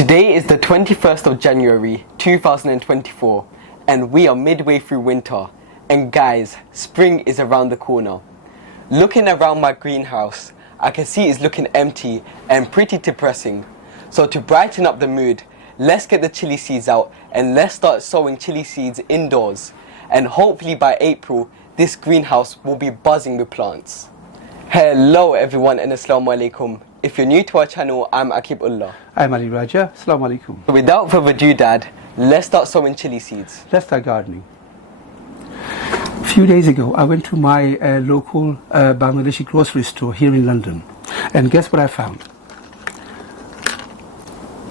Today is the 21st of January 2024 and we are midway through winter, and guys, spring is around the corner. Looking around my greenhouse, I can see it's looking empty and pretty depressing. So to brighten up the mood, let's get the chili seeds out and let's start sowing chili seeds indoors. And hopefully by April, this greenhouse will be buzzing with plants. Hello everyone and Assalamu alaikum. If you're new to our channel, I'm Akibullah. I'm Ali Raja. Assalamu alaikum. So without further ado, Dad, let's start sowing chili seeds. Let's start gardening. A few days ago, I went to my local Bangladeshi grocery store here in London. And guess what I found?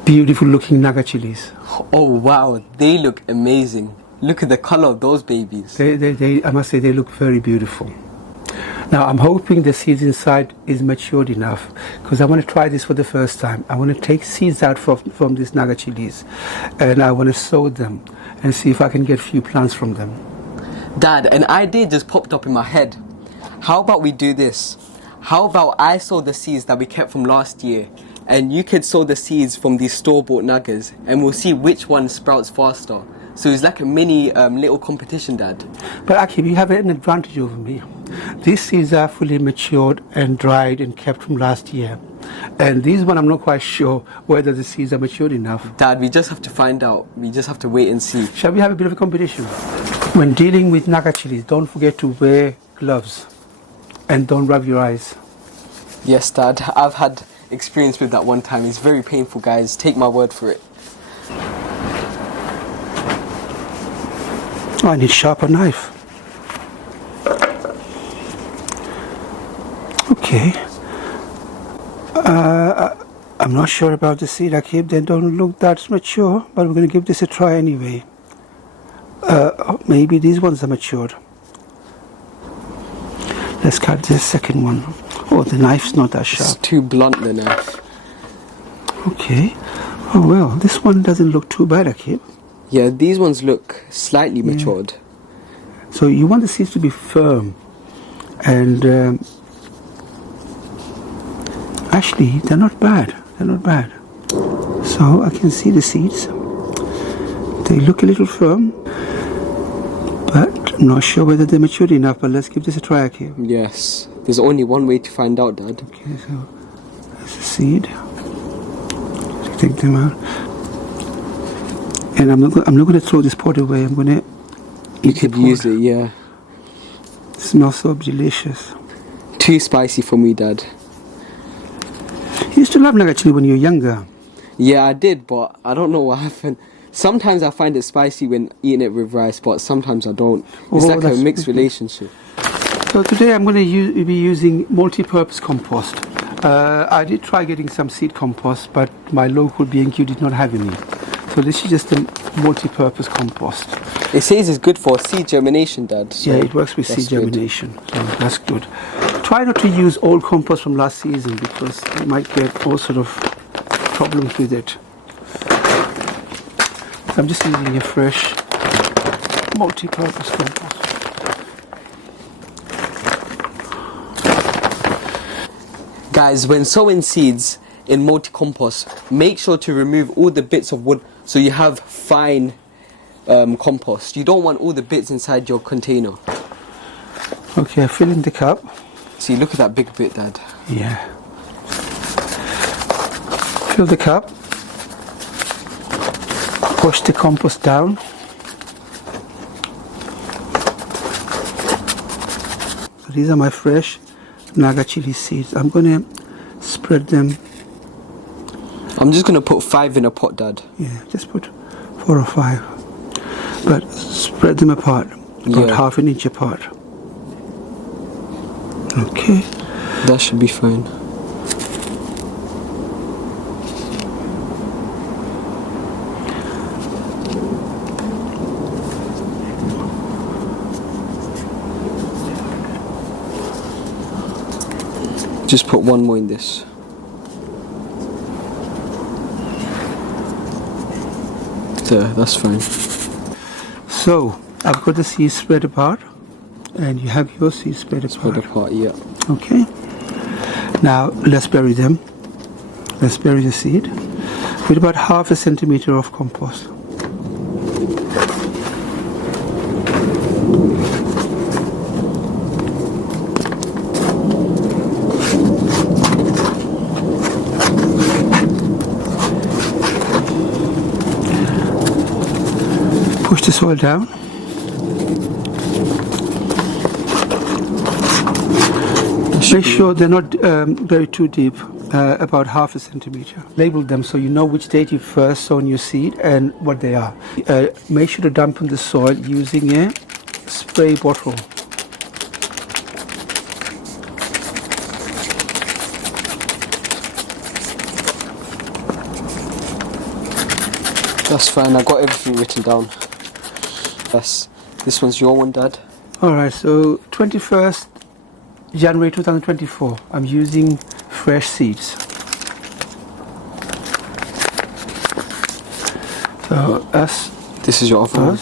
Beautiful looking Naga chilies. Oh wow, they look amazing. Look at the color of those babies. I must say, they look very beautiful. Now I'm hoping the seeds inside is matured enough, because I want to try this for the first time. I want to take seeds out from these Naga chilies and I want to sow them and see if I can get a few plants from them. Dad, an idea just popped up in my head. How about we do this? How about I sow the seeds that we kept from last year and you could sow the seeds from these store-bought Nagas and we'll see which one sprouts faster. So it's like a mini little competition, Dad. But actually, you have an advantage over me. These seeds are fully matured and dried and kept from last year. And these one, I'm not quite sure whether the seeds are matured enough. Dad, we just have to find out. We just have to wait and see. Shall we have a bit of a competition? When dealing with Naga chilies, don't forget to wear gloves and don't rub your eyes. Yes, Dad. I've had experience with that one time. It's very painful, guys. Take my word for it. Oh, I need a sharper knife. Okay. I'm not sure about the seed, Akib. They don't look that mature, but we're going to give this a try anyway. Maybe these ones are matured. Let's cut this second one. Oh, the knife's not that sharp. It's too blunt, the knife. Okay. Oh well, this one doesn't look too bad, Akib. Yeah, these ones look slightly matured. So you want the seeds to be firm, and actually they're not bad. They're not bad. So I can see the seeds. They look a little firm, but I'm not sure whether they're matured enough. But let's give this a try, okay? Yes. There's only one way to find out, Dad. Okay, so there's a seed. Let's take them out. And I'm not going to throw this pot away. I'm going to You could use it, yeah. It smells so delicious. Too spicy for me, Dad. You used to love Naga chili when you were younger. Yeah, I did, but I don't know what happened. Sometimes I find it spicy when eating it with rice, but sometimes I don't. It's like a mixed relationship. So today I'm going to be using multi-purpose compost. I did try getting some seed compost, but my local B&Q did not have any. So this is just a multi-purpose compost. It says it's good for seed germination, Dad. So yeah, it works with seed germination. So that's good. Try not to use old compost from last season because you might get all sort of problems with it. So I'm just using a fresh multi-purpose compost. Guys, when sowing seeds in multi-compost, make sure to remove all the bits of wood so you have fine compost. You don't want all the bits inside your container. Okay, I fill in the cup. See, look at that big bit, Dad. Yeah. Fill the cup. Push the compost down. So these are my fresh Naga chili seeds. I'm going to spread them. I'm just going to put 5 in a pot, Dad. Yeah, just put 4 or 5. But spread them apart, about half an inch apart. Okay. That should be fine. Just put 1 more in this. There, that's fine. So, I've got the seeds spread apart, and you have your seeds spread apart. Spread apart, yeah. Okay. Now let's bury them. Let's bury the seed. with about half a centimeter of compost. Push the soil down. Make sure they're not very too deep, about half a centimeter. Label them so you know which date you first sown your seed and what they are. Make sure to dampen the soil using a spray bottle. That's fine, I got everything written down. Yes, this one's your one, Dad. Alright, so 21st January 2024, I'm using fresh seeds. So this is your other one.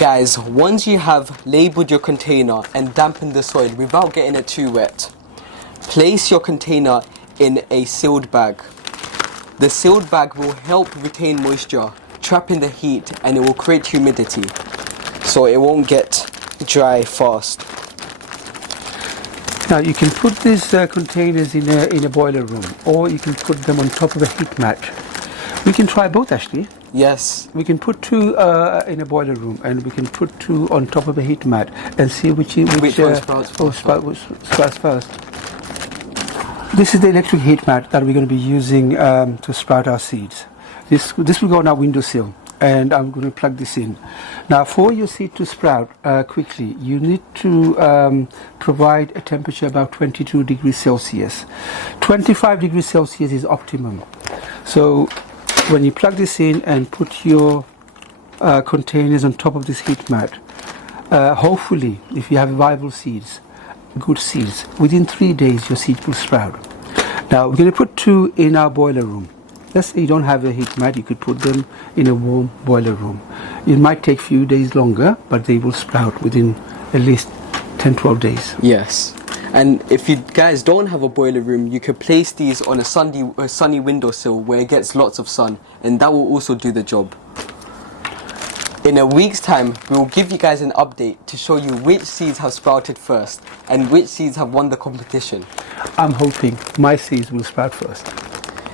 Guys, once you have labelled your container and dampened the soil without getting it too wet, place your container in a sealed bag. The sealed bag will help retain moisture, trap in the heat, and it will create humidity, so it won't get dry fast. Now you can put these containers in a boiler room, or you can put them on top of a heat mat. We can try both actually. Yes. We can put two in a boiler room, and we can put two on top of a heat mat and see which one sprouts first. This is the electric heat mat that we're going to be using to sprout our seeds. This will go on our windowsill, and I'm going to plug this in. Now, for your seed to sprout quickly, you need to provide a temperature about 22 degrees Celsius. 25 degrees Celsius is optimum. So when you plug this in and put your containers on top of this heat mat, hopefully, if you have viable seeds, good seeds, within 3 days your seed will sprout. Now we're going to put two in our boiler room. Let's say you don't have a heat mat, you could put them in a warm boiler room. It might take a few days longer, but they will sprout within at least 10-12 days. Yes. And if you guys don't have a boiler room, you could place these on a sunny windowsill where it gets lots of sun, and that will also do the job. In a week's time, we will give you guys an update to show you which seeds have sprouted first and which seeds have won the competition. I'm hoping my seeds will sprout first.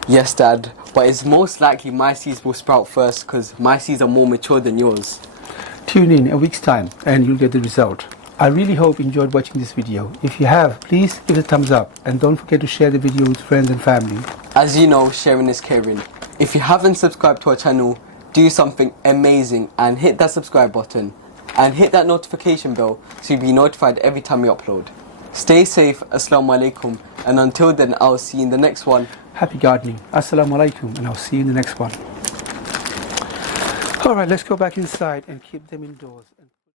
Yes, Dad, but it's most likely my seeds will sprout first because my seeds are more mature than yours. Tune in a week's time and you'll get the result. I really hope you enjoyed watching this video. If you have, please give it a thumbs up and don't forget to share the video with friends and family. As you know, sharing is caring. If you haven't subscribed to our channel, do something amazing and hit that subscribe button and hit that notification bell so you'll be notified every time we upload. Stay safe, Assalamu alaikum, and until then I'll see you in the next one. Happy gardening. Assalamu alaikum, and I'll see you in the next one. Alright, let's go back inside and keep them indoors.